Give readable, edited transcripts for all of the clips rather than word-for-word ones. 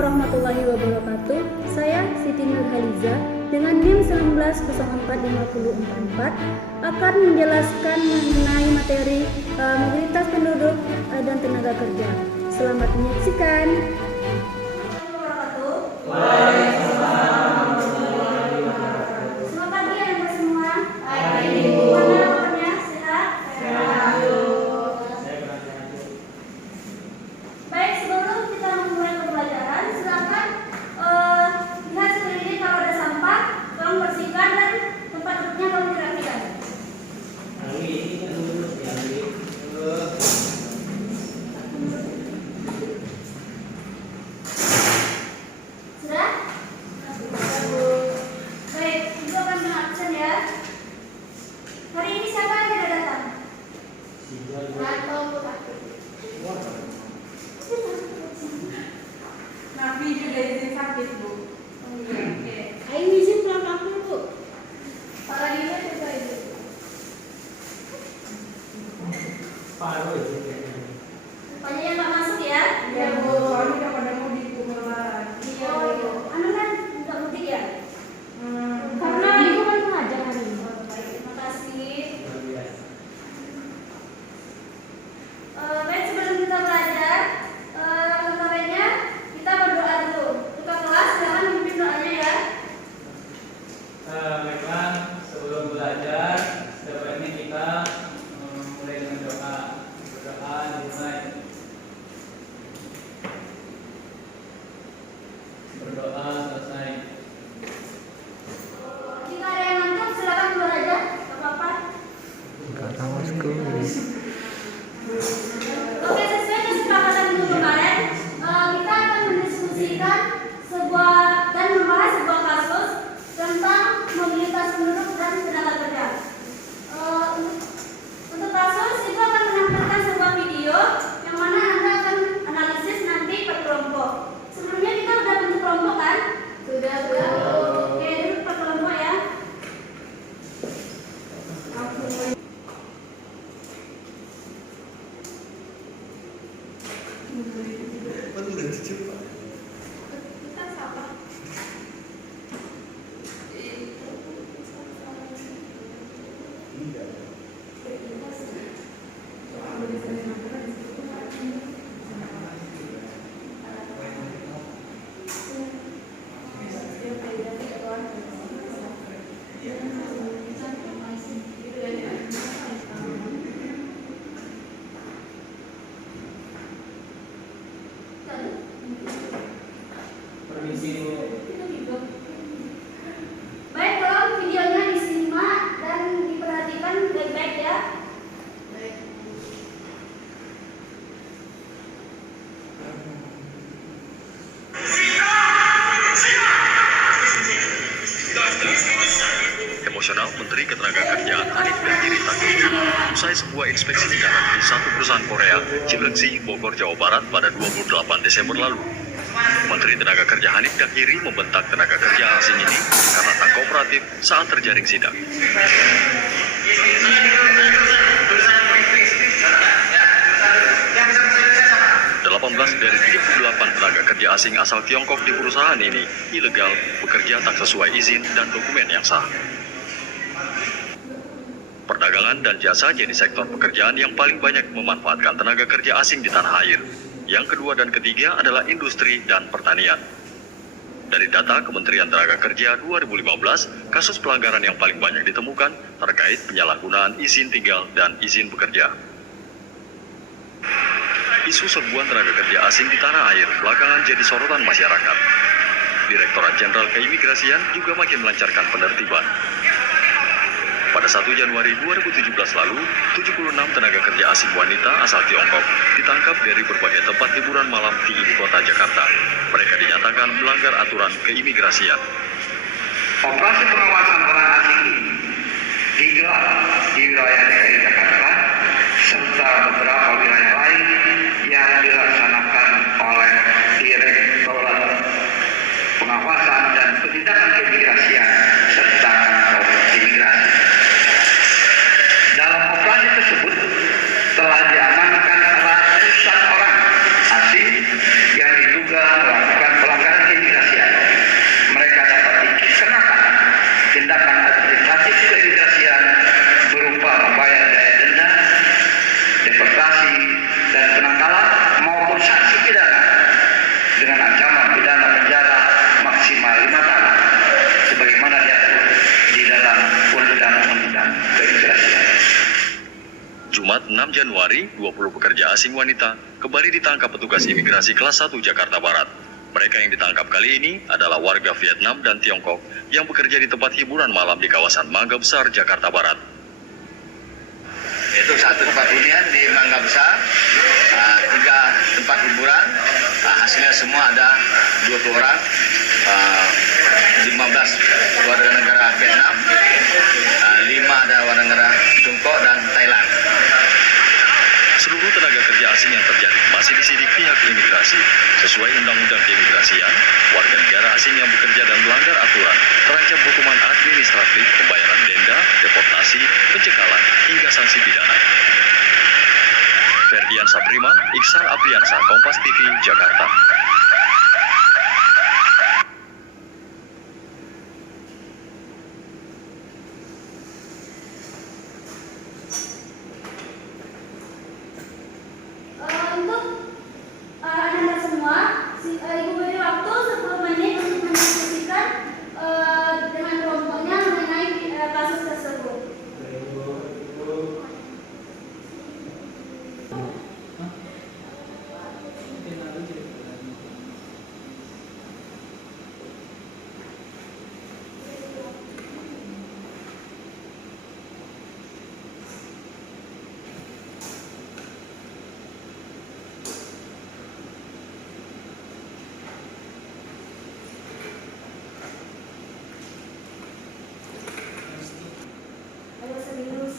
warahmatullahi wabarakatuh. Saya Siti Nurhaliza dengan NIM 1904544 akan menjelaskan mengenai materi mobilitas penduduk dan tenaga kerja. Selamat menyaksikan. Selamat pagi anak semua. Gimana kabarnya? Sehat? Baik, sebelum kita memulai pembelajaran, silakan lihat sekeliling. Kalau ada sampah, tolong bersihkan dan tempat duduknya tolong dirapikan. Sudah? Baik, ibu akan mengabsen ya. Hari ini siapa yang tidak datang? Nabi juga izin sakit, Bu. Oke. Ayo izin pulang kampung, Bu. Para Dina juga izin. Rupanya yang nggak masuk ya? Iya, Bu. Soalnya udah pada mudik, Bu, lebaran. Iya. Anu kan nggak mudik ya? Karena Ibu kan mengajar hari ini. Baik, terima kasih. Baik, sebelum kita belajar, caranya kita berdoa dulu. Tukar kelas, silakan memimpin doanya ya. Baiklah, sebelum belajar, sebaiknya kita mulai dengan doa. Berdoa dimulai. Berdoa selesai. Jika ada yang ngantuk, silakan keluar aja. Gak apa-apa. Oke, sesuai kesepakatan minggu kemarin, kita akan mendiskusikan dan membahas sebuah kasus tentang mobilitas penduduk dan tenaga kerja. Untuk kasus itu akan menampilkan sebuah video yang mana Anda akan analisis nanti per kelompok. Sebelumnya kita udah bentuk kelompok kan? Sudah. Oke, dulu per kelompok ya. Kita siapa? Permisi dulu. Baik, tolong videonya disimak dan diperhatikan baik-baik ya. Emosional Menteri Ketenagakerjaan Hanif Dakiri Takdir usai sebuah inspeksi mendadak di satu perusahaan Korea, Cileungsi, Bogor, Jawa Barat pada 28 Desember lalu. Menteri Tenaga Kerja Hanif Dakiri membentak tenaga kerja asing ini karena tak kooperatif saat terjaring sidak. 18 dari 38 tenaga kerja asing asal Tiongkok di perusahaan ini ilegal, bekerja tak sesuai izin dan dokumen yang sah. Perdagangan dan jasa jadi sektor pekerjaan yang paling banyak memanfaatkan tenaga kerja asing di tanah air. Yang kedua dan ketiga adalah industri dan pertanian. Dari data Kementerian Tenaga Kerja 2015, kasus pelanggaran yang paling banyak ditemukan terkait penyalahgunaan izin tinggal dan izin bekerja. Isu serbuan tenaga kerja asing di tanah air belakangan jadi sorotan masyarakat. Direktorat Jenderal Keimigrasian juga makin melancarkan penertiban. Pada 1 Januari 2017 lalu, 76 tenaga kerja asing wanita asal Tiongkok ditangkap dari berbagai tempat hiburan malam di ibu kota Jakarta. Mereka dinyatakan melanggar aturan keimigrasian. Operasi pengawasan orang asing ini digelar di wilayah DKI Jakarta serta beberapa wilayah lain yang dilaksanakan oleh Direktorat Pengawasan dan Penindakan Keimigrasian serta Kantor Imigrasi. Dalam operasi tersebut telah diamankan ratusan orang asing yang diduga melakukan pelanggaran 6 Januari, 20 pekerja asing wanita kembali ditangkap petugas imigrasi kelas 1 Jakarta Barat. Mereka yang ditangkap kali ini adalah warga Vietnam dan Tiongkok yang bekerja di tempat hiburan malam di kawasan Mangga Besar, Jakarta Barat. Itu satu tempat hunian di Mangga Besar, 3 tempat hiburan, hasilnya semua ada 20 orang, 15 warga negara Vietnam, 5 ada warga negara Tiongkok dan Thailand. Seluruh tenaga kerja asing yang terjaring masih disidik pihak imigrasi. Sesuai Undang-Undang Keimigrasian, warga negara asing yang bekerja dan melanggar aturan terancam hukuman administratif, pembayaran denda, deportasi, pencekalan, hingga sanksi pidana. Ferdian Saprima, Iksan Apriansa, Kompas TV, Jakarta. Untuk Anda semua, Ibu beri waktu 10 menit untuk mendiskusikan dengan kelompoknya mengenai kasus tersebut. Ayo serius.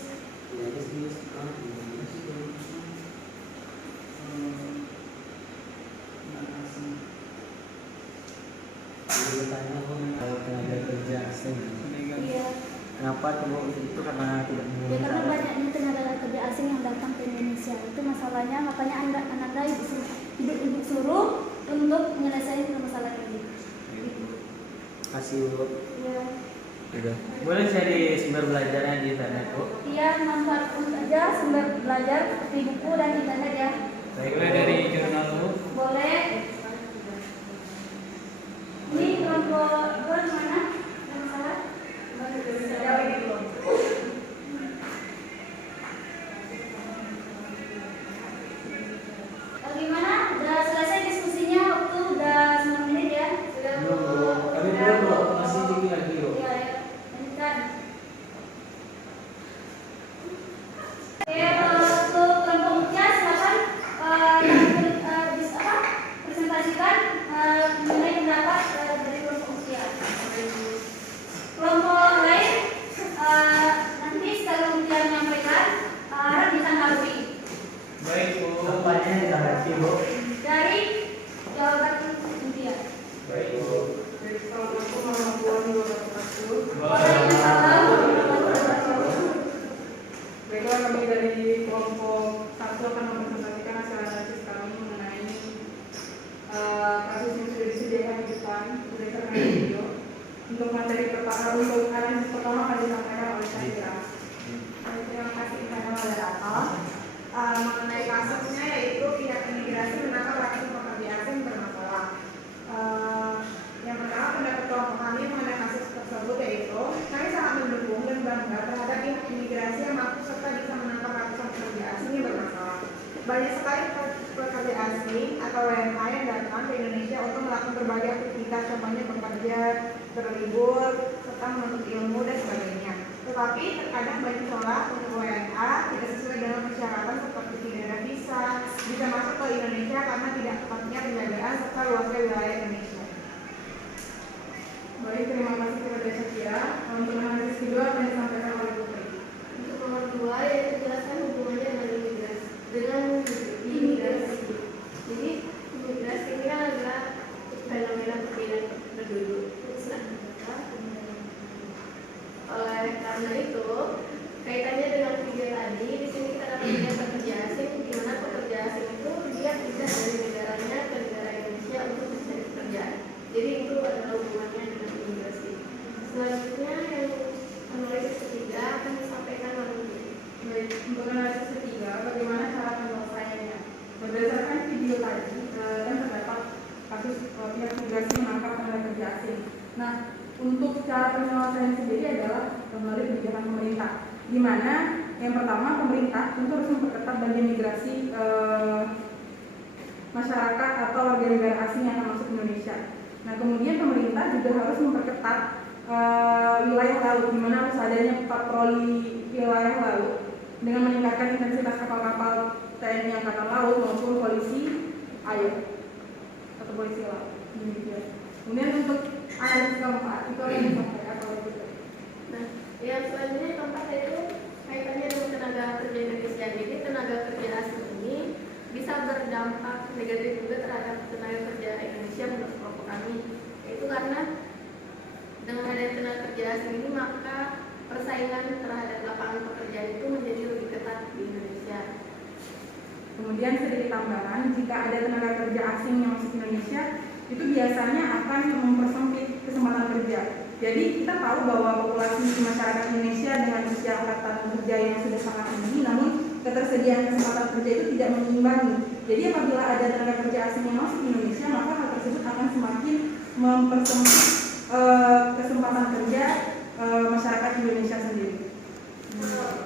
Tenaga kerja asing. Iya. Kenapa tuh itu karena tidak Ya memenuhi karena syarat? banyaknya tenaga kerja asing yang datang ke Indonesia. Itu masalahnya, makanya Anda ibu suruh untuk menyelesaikan masalah ini. Kasih Bu. Iya. Udah. Boleh cari sumber belajarnya di internet Bu. Iya, manfaatkan aja sumber belajar seperti buku dan internet ya. Mulai dari jurnal dulu. Boleh. Ini kelompok mana? Yang salah? Gimana? Udah selesai diskusinya? Waktu udah 9 menit ya? Sudah Kami belum Bu, masih dikit lagi Bu. Iya, ya. Lanjutkan. Oke, untuk kelompoknya silakan presentasikan mengenai pendapat dari kelompok usia. Kelompok lain nanti setelah kemudian menyampaikan harap ditanggapi Baik Bu. Tempatnya ditanggapi Bu. dari jawaban usia. Baik Bu. Assalamualaikum warahmatullahi wabarakatuh. Waalaikumsalam warahmatullahi wabarakatuh. Baiklah, kami dari kelompok 1 akan mempresentasikan hasil analisis kami mengenai kasus yang sudah disediakan di depan berdasarkan video. Untuk materi untuk analisis pertama akan disampaikan oleh saya. Terima kasih kepada moderator. Mengenai kasusnya yaitu pihak imigrasi menangkap ratusan pekerja asing bermasalah. Yang pertama pendapat kelompok kami mengenai kasus tersebut yaitu kami sangat mendukung dan bangga terhadap pihak imigrasi yang mampu serta bisa menangkap ratusan pekerja asing yang bermasalah. Banyak sekali pekerja asing atau WNA yang datang ke Indonesia untuk melakukan berbagai aktivitas, contohnya bekerja, berlibur, serta menuntut ilmu dan sebagainya. Tetapi terkadang banyak pola untuk WNA tidak sesuai dengan persyaratan seperti tidak ada visa, bisa masuk ke Indonesia karena tidak tepatnya penjagaan serta luasnya wilayah Indonesia. Baik, terima kasih kepada Syakira. Untuk analisis kedua akan disampaikan oleh Bu Pri. Untuk nomor 2 yaitu jelaskan hubungannya dengan imigrasi. Jadi imigrasi ini kan adalah fenomena perpindahan penduduk. Oleh karena itu kaitannya dengan video tadi, di sini kita dapat melihat pekerja asing, di mana pekerja asing itu dia pindah dari negaranya ke negara Indonesia untuk mencari pekerjaan. Jadi itu adalah hubungannya dengan imigrasi. Selanjutnya yang analisis ketiga akan disampaikan oleh Bu. Baik, untuk analisis ketiga, bagaimana cara penyelesaiannya? Berdasarkan video tadi, kan terdapat kasus pihak imigrasi menangkap tenaga kerja asing. Nah, untuk cara penyelesaian sendiri adalah melalui kebijakan pemerintah, di mana Yang pertama, pemerintah tentu harus memperketat bagian migrasi masyarakat atau warga negara asing yang akan masuk ke Indonesia. Nah, kemudian pemerintah juga harus memperketat wilayah laut, di mana harus adanya patroli wilayah laut dengan meningkatkan intensitas kapal-kapal TNI Angkatan Laut maupun polisi air atau polisi laut. Kemudian untuk ayat keempat itu yang disampaikan oleh kita. Nah, yang selanjutnya keempat itu kaitannya dengan tenaga kerja Indonesia. Jadi tenaga kerja asing ini bisa berdampak negatif juga terhadap tenaga kerja Indonesia menurut kelompok kami. Itu karena dengan adanya tenaga kerja asing ini maka persaingan terhadap lapangan pekerjaan itu menjadi lebih ketat di Indonesia. Kemudian sedikit tambahan, jika ada tenaga kerja asing yang masuk ke Indonesia, itu biasanya akan mempersempit kesempatan kerja. Jadi kita tahu bahwa populasi masyarakat Indonesia dengan usia angkatan kerja yang sudah sangat tinggi, namun ketersediaan kesempatan kerja itu tidak menyimbangi. Jadi apabila ada tenaga kerja asing yang masuk ke Indonesia, maka hal tersebut akan semakin mempersempit kesempatan kerja masyarakat Indonesia sendiri.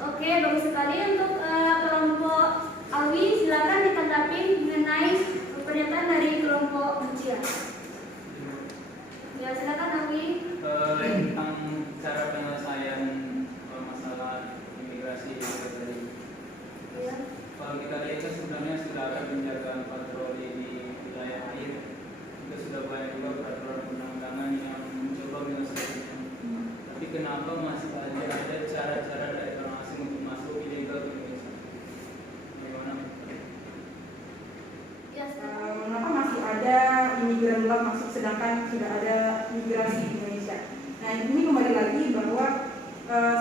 Oke, bagus sekali untuk kelompok Alwi. Silakan ditanggapi mengenai pernyataan dari kelompok Lucia. Ya, silakan Alwi. Tentang cara penyelesaian masalah imigrasi tadi. Ya. Kalau kita lihat kan sebenarnya sudah ada penjagaan patroli di wilayah air. Itu sudah banyak juga peraturan undang-undangan yang mencoba menyelesaikan. Tapi kenapa masih ada cara-cara dari orang asing untuk masuk ilegal ke Indonesia? Bagaimana? Ya, Mengapa masih ada imigran gelap masuk sedangkan sudah ada migrasi di Indonesia? Nah, ini kembali lagi bahwa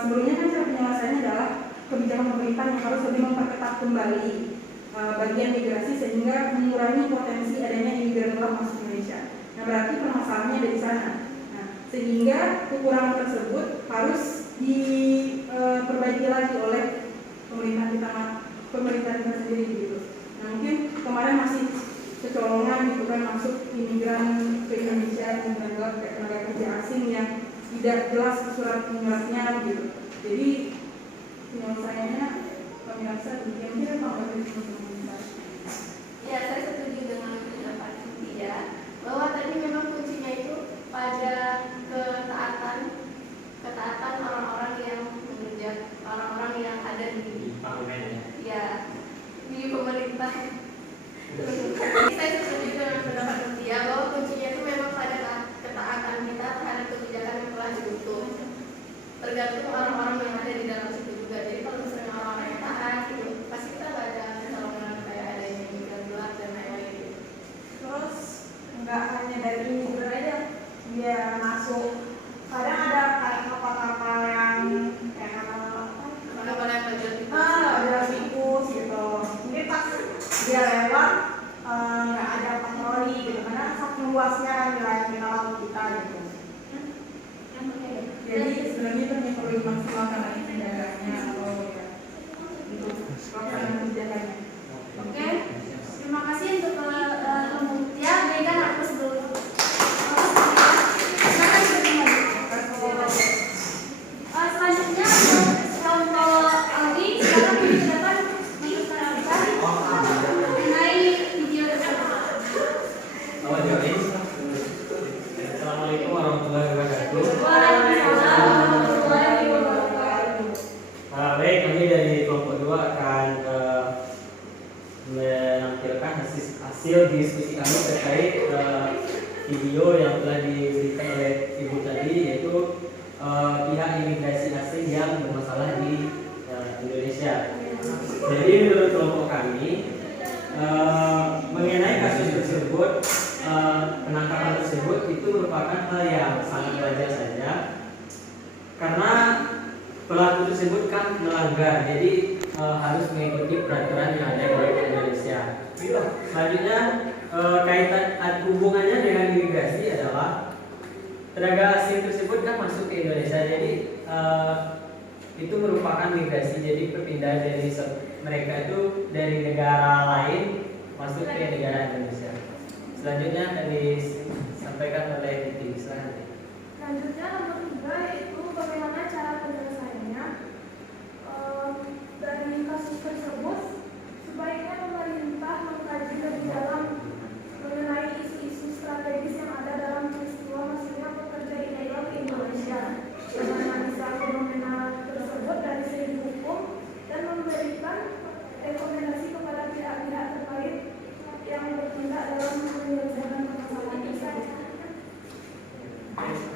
sebelumnya kan cara penyelesaiannya adalah kebijakan pemerintah yang harus lebih memperketat kembali bagian migrasi sehingga mengurangi potensi adanya imigran gelap masuk Indonesia. Nah, berarti permasalahannya ada di sana. Nah, sehingga kekurangan tersebut harus diperbaiki lagi oleh pemerintah kita sendiri gitu. Nah, mungkin kemarin masih kecolongan gitu kan masuk imigran ke Indonesia, imigran gelap kayak tenaga kerja asing yang tidak jelas surat menyuratnya gitu. Jadi penyelesaiannya kami rasa demikian Pak Menteri. Ya, saya setuju dengan pendapat dia bahwa tadi memang kuncinya itu pada ketaatan orang-orang yang mengejar orang-orang yang ada di di pemerintah. Saya setuju dengan pendapat dia bahwa kuncinya itu memang pada ketaatan kita terhadap kebijakan yang telah dibentuk. Tergantung orang-orang yang ada di dalam situ juga. Jadi kalau misalnya orang-orang yang taat gitu, pasti kita nggak ada kecolongan kayak ada yang imigran gelap dan lain-lain gitu. Terus nggak hanya dari imigran aja dia masuk, kadang ada kayak kapal-kapal yang kayak Kapal yang belajar gitu. ada tikus gitu. Mungkin pas dia lewat nggak ada patroli gitu, karena saking luasnya wilayah kita laut kita gitu. Jadi sebenarnya itu yang perlu dimaksimalkan lagi pendagangnya atau ya itu pelaksanaan kebijakannya. Oke. Terima kasih untuk kelompok ya. Berikan aku sebelum. Silakan kembali. Selanjutnya kelompok Alwi, silakan ke depan mengenai video tersebut. Assalamualaikum warahmatullahi wabarakatuh. Waalaikumsalam warahmatullahi wabarakatuh. Baik, kami dari kelompok 2 akan menampilkan hasil diskusi kami terkait video yang telah diberikan oleh Ibu tadi, yaitu pihak imigrasi asing yang bermasalah di Indonesia. Jadi menurut kelompok kami mengenai kasus tersebut, penangkapan tersebut itu merupakan hal yang sangat wajar saja karena pelaku tersebut kan melanggar, jadi harus mengikuti peraturan yang ada di Indonesia. Selanjutnya kaitan hubungannya dengan imigrasi adalah tenaga asing tersebut kan masuk ke Indonesia, jadi itu merupakan migrasi, jadi perpindahan dari mereka itu dari negara lain masuk ke negara Indonesia. Selanjutnya akan disampaikan oleh Titi. Selanjutnya nomor 3 yaitu bagaimana cara penyelesaiannya. tersebut, sebaiknya pemerintah mengkaji lebih dalam mengenai isu-isu strategis yang ada dalam peristiwa masuknya pekerja ilegal ke Indonesia, menganalisa fenomena tersebut dari segi hukum dan memberikan rekomendasi kepada pihak-pihak terkait yang bertindak dalam menyelesaikan permasalahan tersebut.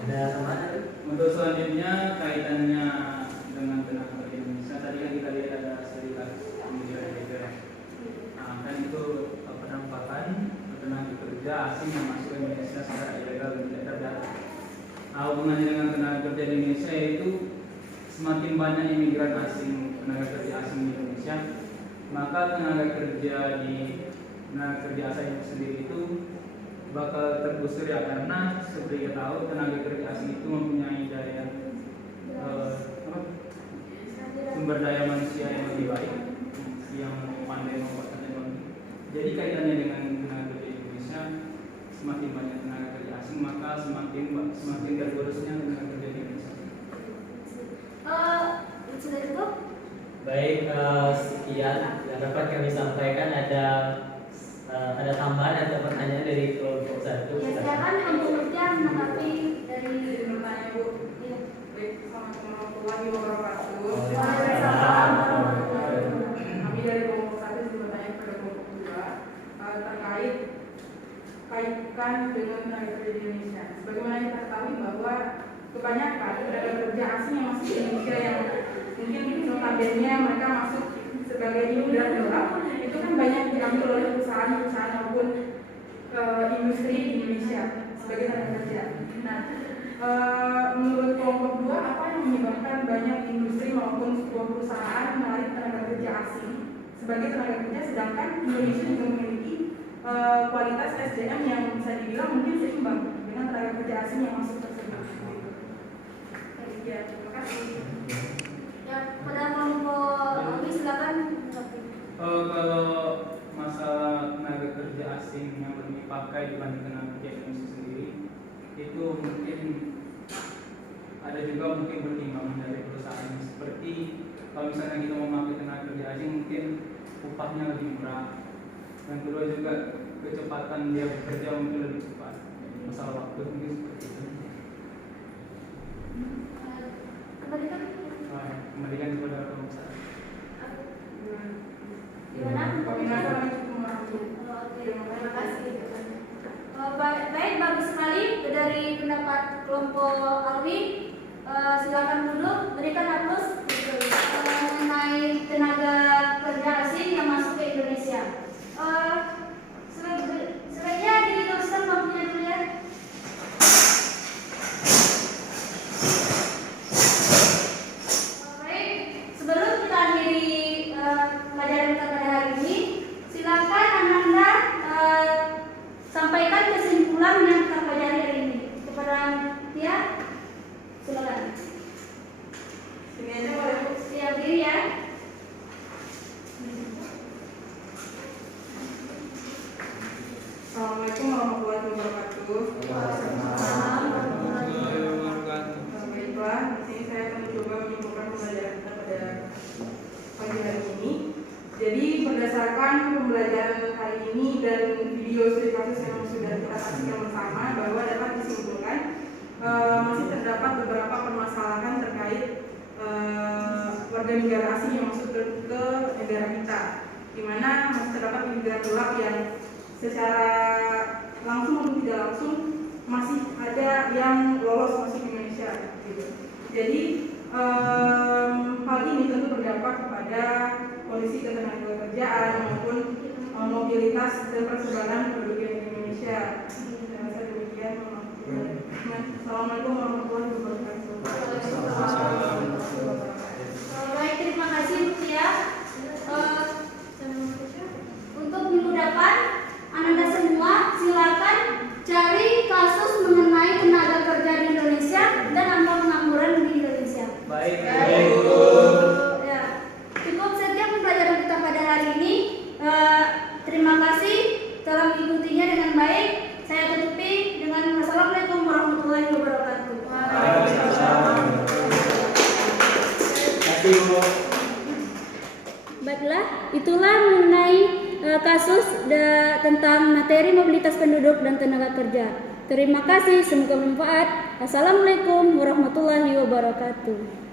Ada tambahan? Untuk selanjutnya kaitannya dengan tenaga kerja Indonesia, tadi kan kita lihat ada serikat pekerja. Nah, kan itu penampakan tenaga kerja asing yang masuk ke Indonesia secara ilegal dan tidak terdaftar. Nah, hubungannya dengan tenaga kerja di Indonesia yaitu semakin banyak imigran asing, tenaga kerja asing di Indonesia, maka tenaga kerja asing sendiri itu bakal tergusur ya, karena seperti kita tahu tenaga kerja asing itu mempunyai daya sumber daya manusia yang lebih baik, yang pandai membuat teknologi. Jadi kaitannya dengan tenaga kerja Indonesia, semakin banyak tenaga kerja asing maka semakin tergerusnya tenaga kerja di Indonesia. Sudah cukup? Baik, sekian yang dapat kami sampaikan. Ada tambahan atau pertanyaan dari kelompok 1? Ya, silakan untuk kerja menanggapi dari Bertanya Bu. Iya. Baik, Assalamualaikum warahmatullahi wabarakatuh. Waalaikumsalam. Kami dari kelompok 1 juga bertanya kepada kelompok 2 terkait kaitkan dengan tenaga kerja di Indonesia. Sebagaimana kita ketahui bahwa kebanyakan tenaga kerja asing yang masuk ke Indonesia yang mungkin notabene mereka masuk sebagai imigran gelap, itu kan banyak diambil oleh perusahaan-perusahaan maupun industri di Indonesia sebagai tenaga kerja. Nah, menurut kelompok 2, apa yang menyebabkan banyak industri maupun sebuah perusahaan menarik tenaga kerja asing sebagai tenaga kerja, sedangkan Indonesia juga memiliki kualitas SDM yang bisa dibilang mungkin seimbang dengan tenaga kerja asing yang masuk tersebut. Ya, terima kasih. Ya, pada kelompok ini silakan. Kalau masalah tenaga kerja asing yang lebih dipakai dibanding tenaga kerja Indonesia sendiri, itu mungkin ada juga mungkin pertimbangan dari perusahaan. Seperti kalau misalnya kita mau memakai tenaga kerja asing, mungkin upahnya lebih murah. Yang kedua juga kecepatan dia bekerja mungkin lebih cepat. Masalah waktu mungkin seperti itu. Kembalikan kepada perusahaan. Gimana? Terima kasih. Baik, bagus sekali dari pendapat kelompok Alwi. Silakan duduk, berikan aplaus mengenai tenaga kerja asing yang masuk ke Indonesia. Sebaiknya diteruskan waktunya dulu ya. Baik, sebelum kita akhiri pelajaran kita pada hari ini, silakan Ananda sampaikan kesimpulan yang kita pelajari hari ini kepada dia. Silakan. Sini aja boleh. Siap diri ya. Assalamualaikum warahmatullahi wabarakatuh. Baiklah, di sini saya akan mencoba menyimpulkan pembelajaran kita pada pagi hari ini. Jadi berdasarkan pembelajaran hari ini dan video studi kasus yang sudah kita saksikan bersama, bahwa dapat disimpulkan masih terdapat beberapa permasalahan terkait warga negara asing yang masuk ke negara kita, di mana masih terdapat imigran gelap yang secara langsung maupun tidak langsung masih ada yang lolos masuk ke Indonesia gitu. Jadi hal ini tentu berdampak kepada kondisi ketenagakerjaan maupun mobilitas dan persebaran penduduk di Indonesia. Saya demikian. Assalamualaikum warahmatullahi wabarakatuh. Baik, terima kasih ya. Untuk minggu depan, Anda semua silakan cari kasus mengenai tenaga kerja di Indonesia dan angka pengangguran di Indonesia. Baik. Ya, cukup sekian pembelajaran kita pada hari ini. Terima kasih telah mengikutinya dengan baik. Saya tutupi dengan wassalamualaikum warahmatullahi wabarakatuh. Baiklah, itulah mengenai kasus tentang materi mobilitas penduduk dan tenaga kerja. Terima kasih, semoga bermanfaat. Assalamualaikum warahmatullahi wabarakatuh.